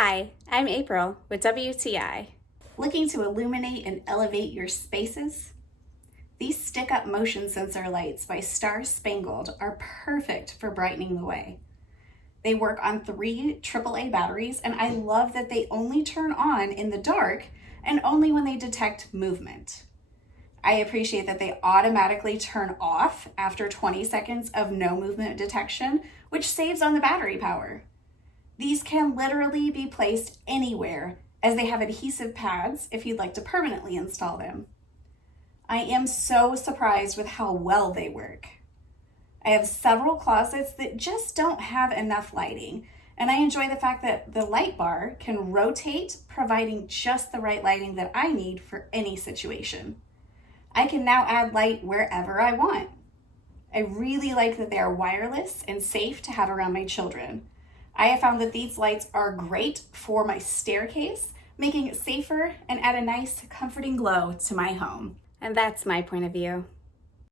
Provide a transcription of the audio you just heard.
Hi, I'm April with WTI. Looking to illuminate and elevate your spaces? These stick-up motion sensor lights by STAR-SPANGLED are perfect for brightening the way. They work on 3 AAA batteries, and I love that they only turn on in the dark and only when they detect movement. I appreciate that they automatically turn off after 20 seconds of no movement detection, which saves on the battery power. These can literally be placed anywhere, as they have adhesive pads if you'd like to permanently install them. I am so surprised with how well they work. I have several closets that just don't have enough lighting, and I enjoy the fact that the light bar can rotate, providing just the right lighting that I need for any situation. I can now add light wherever I want. I really like that they are wireless and safe to have around my children. I have found that these lights are great for my staircase, making it safer and add a nice, comforting glow to my home. And that's my point of view.